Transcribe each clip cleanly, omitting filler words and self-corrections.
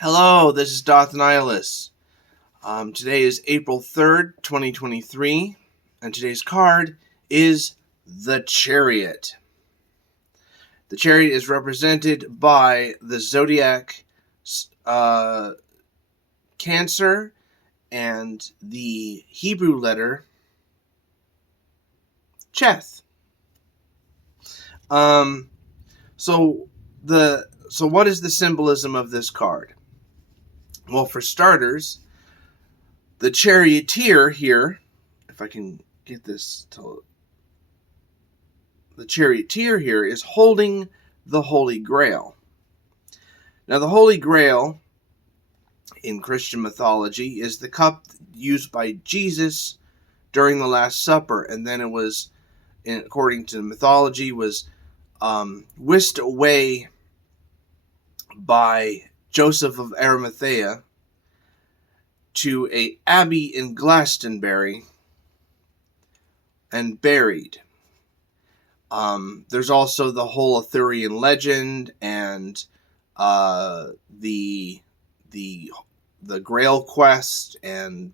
Hello, this is Doth Nihilus. Today is April 3rd, 2023, and today's card is the Chariot. The Chariot is represented by the zodiac Cancer and the Hebrew letter Cheth. So what is the symbolism of this card? Well, for starters, the charioteer here, if I can get this to... The charioteer here is holding the Holy Grail. Now, the Holy Grail in Christian mythology is the cup used by Jesus during the Last Supper, and then it was, according to mythology, was whisked away by Joseph of Arimathea to an abbey in Glastonbury and buried. There's also the whole Arthurian legend and the Grail quest and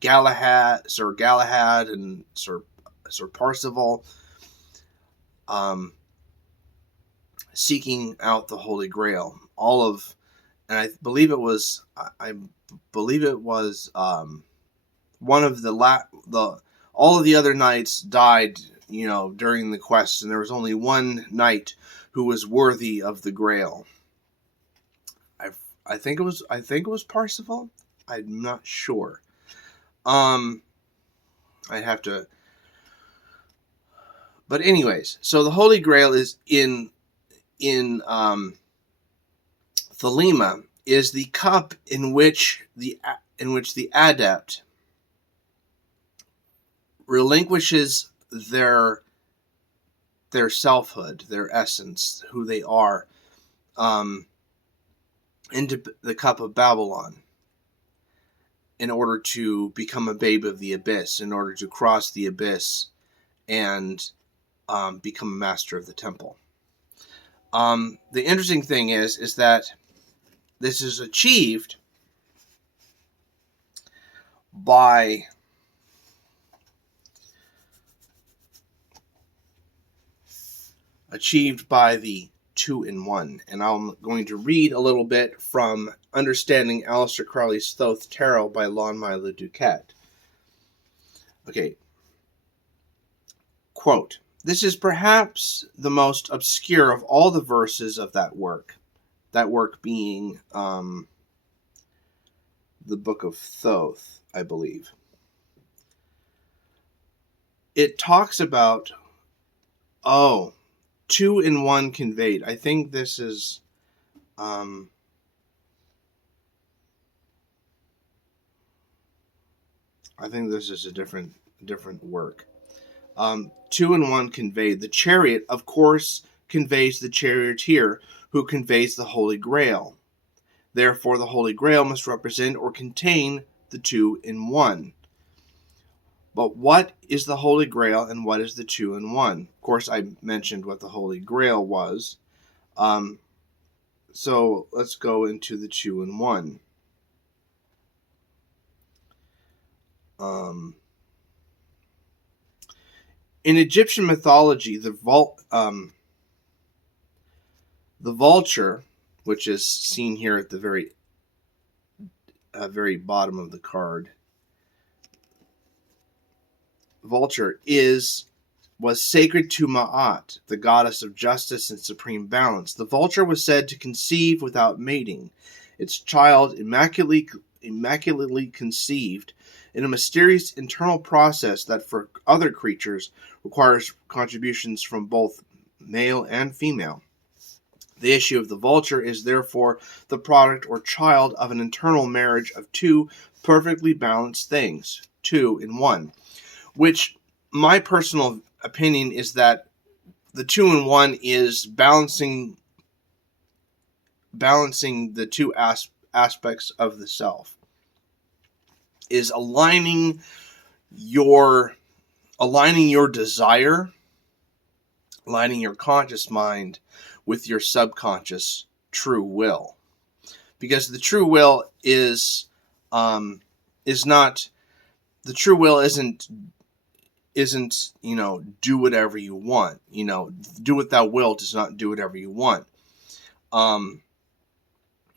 Sir Galahad and Sir Percival seeking out the Holy Grail. And I believe it was one of all of the other knights died, during the quest, and there was only one knight who was worthy of the Grail. I think it was Parsifal. I'm not sure. I'd have to. But anyways, so the Holy Grail is in Thelema, is the cup in which the adept relinquishes their selfhood, their essence, who they are, into the cup of Babylon, in order to become a babe of the abyss, in order to cross the abyss and become a master of the temple. The interesting thing is that this is achieved by the 2-in-1. And I'm going to read a little bit from Understanding Aleister Crowley's Thoth Tarot by Lonmai Le Duquette. Okay. Quote, "This is perhaps the most obscure of all the verses of that work." That work being the Book of Thoth, I believe. It talks about, 2-in-1 conveyed. I think this is I think this is a different work. 2-in-1 conveyed. The Chariot, of course, conveys the charioteer, who conveys the Holy Grail. Therefore, the Holy Grail must represent or contain the 2-in-1. But what is the Holy Grail and what is the 2-in-1? Of course, I mentioned what the Holy Grail was. So let's go into the 2-in-1. In Egyptian mythology, the vulture, which is seen here at the very bottom of the card, vulture was sacred to Ma'at, the goddess of justice and supreme balance. The vulture was said to conceive without mating, its child immaculately conceived in a mysterious internal process that for other creatures requires contributions from both male and female. The issue of the vulture is therefore the product or child of an internal marriage of two perfectly balanced things, 2-in-1, which my personal opinion is that the 2-in-1 is balancing the two aspects of the self, is aligning your desire, aligning your conscious mind with your subconscious true will. because the true will is not, the true will isn't do whatever you want. Do what thou wilt does not do whatever you want.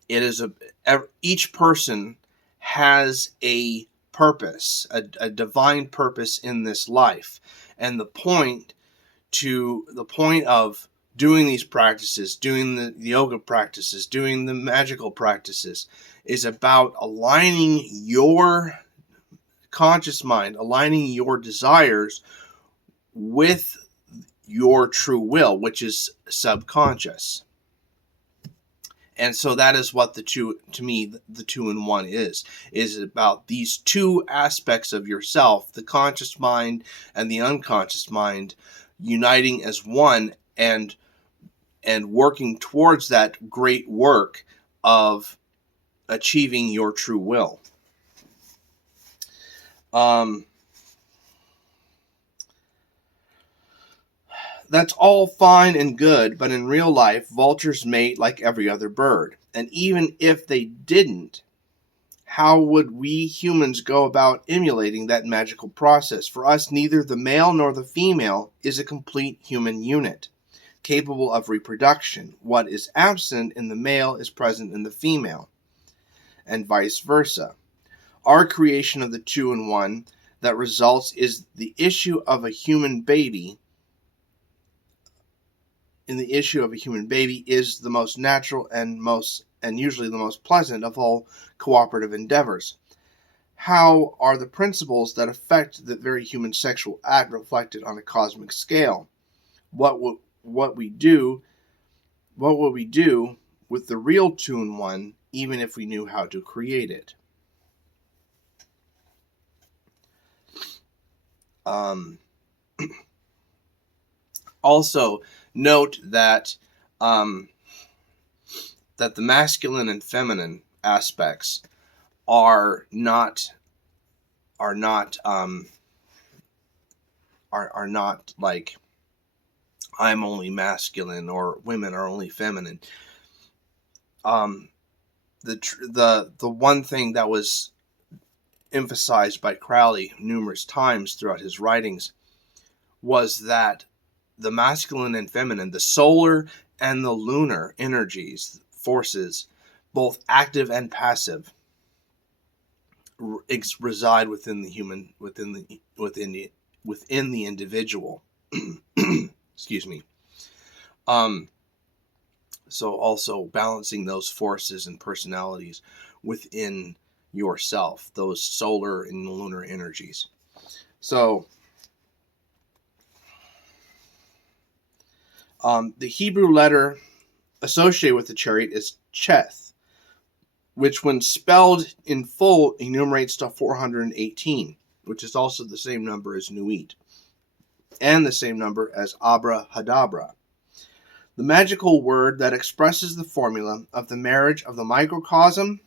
It is each person has a purpose, a divine purpose in this life, and the point of doing these practices, doing the yoga practices, doing the magical practices, is about aligning your conscious mind, aligning your desires with your true will, which is subconscious. And so that is what the two in one is about these two aspects of yourself, the conscious mind and the unconscious mind, uniting as one and working towards that great work of achieving your true will. That's all fine and good, but in real life, vultures mate like every other bird. And even if they didn't, how would we humans go about emulating that magical process? For us, neither the male nor the female is a complete human unit, capable of reproduction. What is absent in the male is present in the female, and vice versa. Our creation of the two in one that results is the issue of a human baby. In the issue of a human baby is the most natural and usually the most pleasant of all cooperative endeavors. How are the principles that affect the very human sexual act reflected on a cosmic scale? What would we do with the real two in one, even if we knew how to create it? Also, note that that the masculine and feminine aspects are not like I'm only masculine or women are only feminine. The one thing that was emphasized by Crowley numerous times throughout his writings was that the masculine and feminine, the solar and the lunar energies, forces, both active and passive, reside within the human, within the individual. Excuse me. So also balancing those forces and personalities within yourself, those solar and lunar energies. So the Hebrew letter associated with the chariot is Cheth, which when spelled in full enumerates to 418, which is also the same number as Nuit, and the same number as Abrahadabra. The magical word that expresses the formula of the marriage of the microcosm,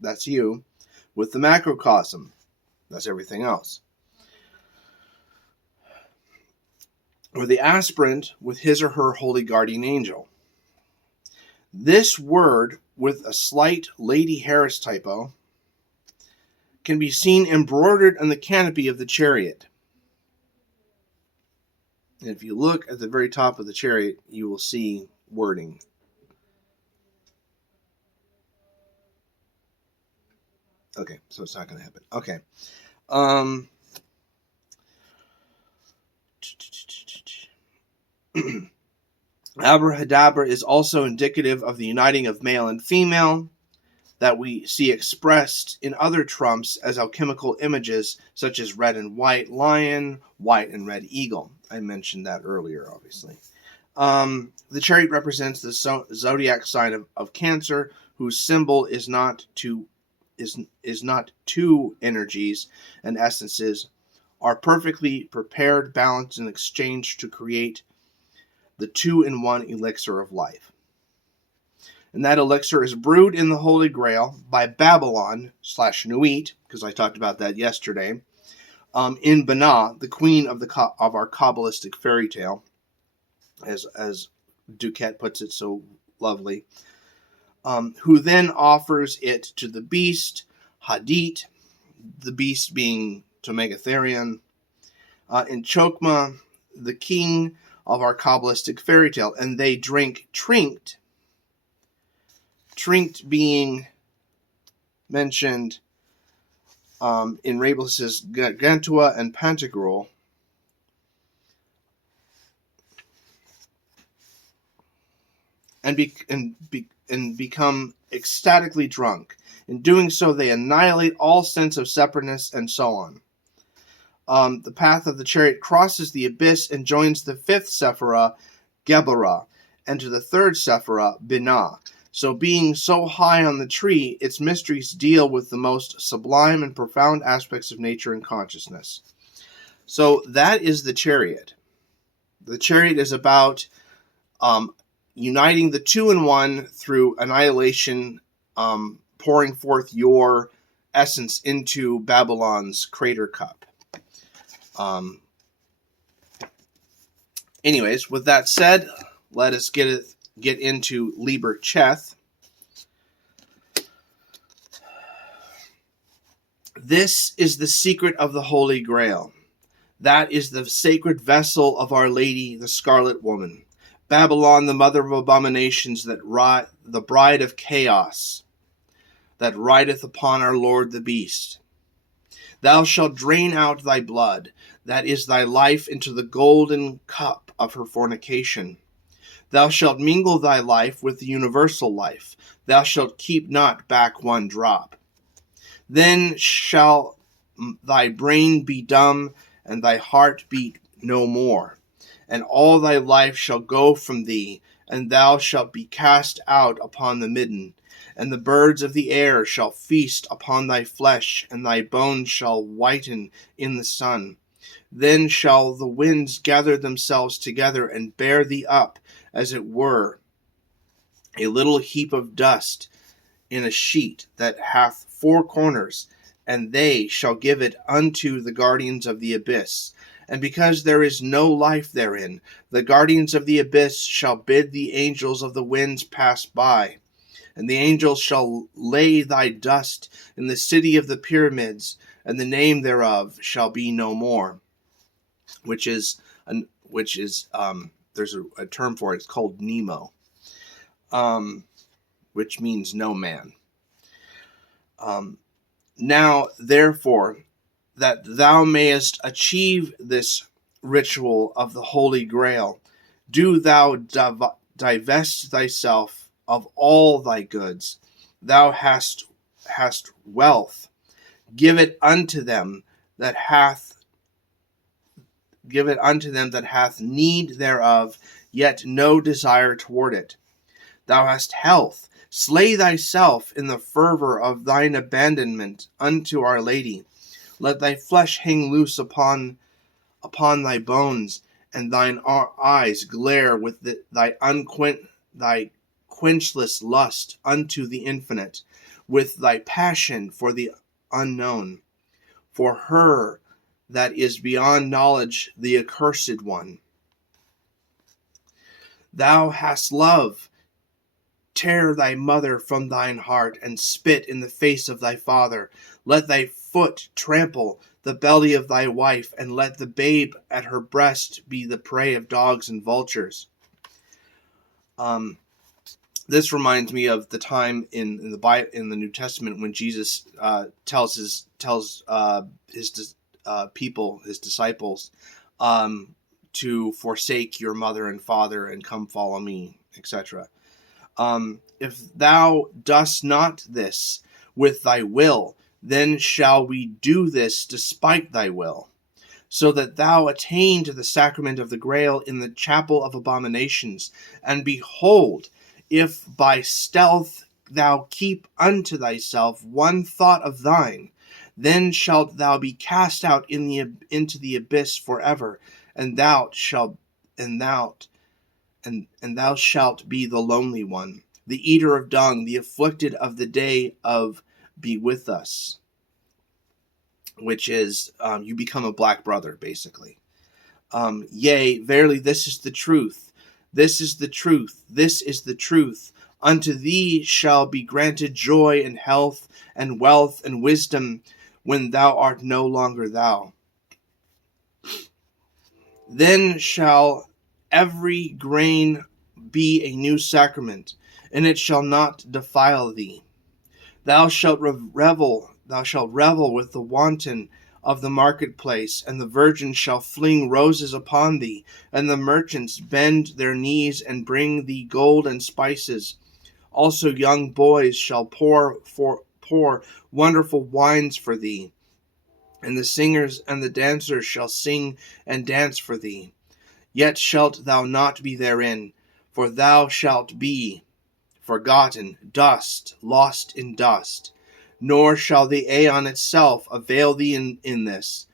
that's you, with the macrocosm, that's everything else. Or the aspirant with his or her holy guardian angel. This word, with a slight Lady Harris typo, can be seen embroidered on the canopy of the chariot. And if you look at the very top of the chariot, you will see wording. Okay, so it's not going to happen. Okay. Abrahadabra is also indicative of the uniting of male and female that we see expressed in other trumps as alchemical images such as red and white lion, white and red eagle. I mentioned that earlier, obviously. The chariot represents the zodiac sign of Cancer, whose symbol is not two energies and essences are perfectly prepared, balanced, and exchanged to create the two-in-one elixir of life. And that elixir is brewed in the Holy Grail by Babylon / Nuit, because I talked about that yesterday, in Binah, the queen of our Kabbalistic fairy tale, as Duquette puts it so lovely. who then offers it to the beast, Hadit, the beast being Tomegatherion, and Chokmah, the king of our Kabbalistic fairy tale, and they drink Trinkt, Trinkt being mentioned in Rabelais' Gantua and Pantagruel, and become ecstatically drunk. In doing so, they annihilate all sense of separateness, and so on. The path of the chariot crosses the abyss and joins the fifth Sephirah, Geburah, and to the third Sephirah, Binah. So being so high on the tree, its mysteries deal with the most sublime and profound aspects of nature and consciousness. So that is the chariot. The chariot is about uniting the two in one through annihilation, pouring forth your essence into Babylon's crater cup. Anyways, with that said, let us get into Liber Cheth. This is the secret of the Holy Grail. That is the sacred vessel of Our Lady, the Scarlet Woman. Babylon, the mother of abominations, the bride of chaos, that rideth upon our Lord the Beast. Thou shalt drain out thy blood, that is thy life, into the golden cup of her fornication. Thou shalt mingle thy life with the universal life. Thou shalt keep not back one drop. Then shall thy brain be dumb, and thy heart beat no more. And all thy life shall go from thee, and thou shalt be cast out upon the midden. And the birds of the air shall feast upon thy flesh, and thy bones shall whiten in the sun. Then shall the winds gather themselves together, and bear thee up, as it were a little heap of dust in a sheet that hath four corners, and they shall give it unto the guardians of the abyss. And because there is no life therein, the guardians of the abyss shall bid the angels of the winds pass by. And the angels shall lay thy dust in the city of the pyramids, and the name thereof shall be no more. There's a term for it. It's called Nemo, which means no man. Now, therefore, that thou mayest achieve this ritual of the Holy Grail, do thou divest thyself of all thy goods. Thou hast wealth. Give it unto them that hath need thereof, yet no desire toward it. Thou hast health. Slay thyself in the fervor of thine abandonment unto Our Lady. Let thy flesh hang loose upon thy bones, and thine eyes glare with thy quenchless lust unto the infinite, with thy passion for the unknown, for her that is beyond knowledge, the accursed one. Thou hast love. Tear thy mother from thine heart, and spit in the face of thy father. Let thy foot trample the belly of thy wife, and let the babe at her breast be the prey of dogs and vultures. This reminds me of the time in the Bible, in the New Testament, when Jesus tells his people, his disciples, to forsake your mother and father and come follow me, etc. If thou dost not this with thy will, then shall we do this despite thy will, so that thou attain to the sacrament of the Grail in the chapel of abominations. And behold, if by stealth thou keep unto thyself one thought of thine, then shalt thou be cast out into the abyss forever, and thou shalt be the lonely one, the eater of dung, the afflicted of the day of be with us, which is you become a black brother, basically. Yea, verily, this is the truth. This is the truth. This is the truth. Unto thee shall be granted joy and health and wealth and wisdom when thou art no longer thou. Then shall every grain be a new sacrament, and it shall not defile thee. Thou shalt revel with the wanton of the marketplace, and the virgins shall fling roses upon thee, and the merchants bend their knees and bring thee gold and spices. Also young boys shall pour wonderful wines for thee, and the singers and the dancers shall sing and dance for thee. Yet shalt thou not be therein, for thou shalt be forgotten, dust, lost in dust. Nor shall the aeon itself avail thee in this.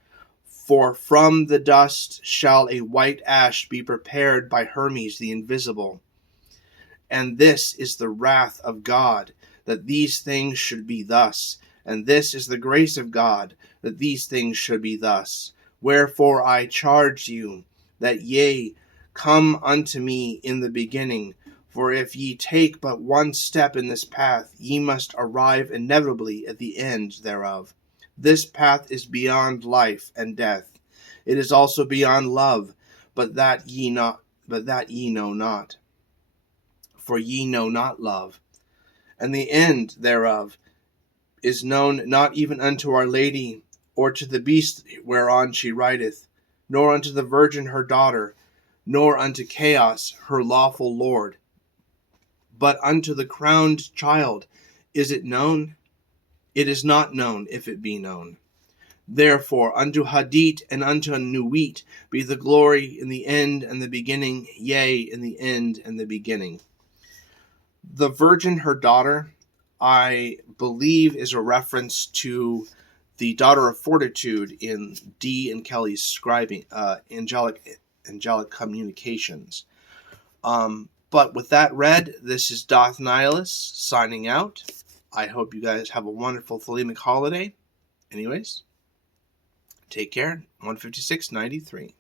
For from the dust shall a white ash be prepared by Hermes the invisible. And this is the wrath of God, that these things should be thus. And this is the grace of God, that these things should be thus. Wherefore I charge you, that ye come unto me in the beginning. For if ye take but one step in this path, ye must arrive inevitably at the end thereof. This path is beyond life and death. It is also beyond love, but that ye know not. For ye know not love. And the end thereof is known not even unto Our Lady, or to the beast whereon she rideth, nor unto the Virgin her daughter, nor unto Chaos her lawful lord. But unto the crowned child is it known? It is not known, if it be known. Therefore unto Hadit and unto Nuit be the glory in the end and the beginning, yea, in the end and the beginning. The Virgin, her daughter, I believe is a reference to the Daughter of Fortitude in Dee and Kelly's scribing, angelic communications. But with that read, this is Doth Nihilus signing out. I hope you guys have a wonderful Thelemic holiday. Anyways, take care. 156.93.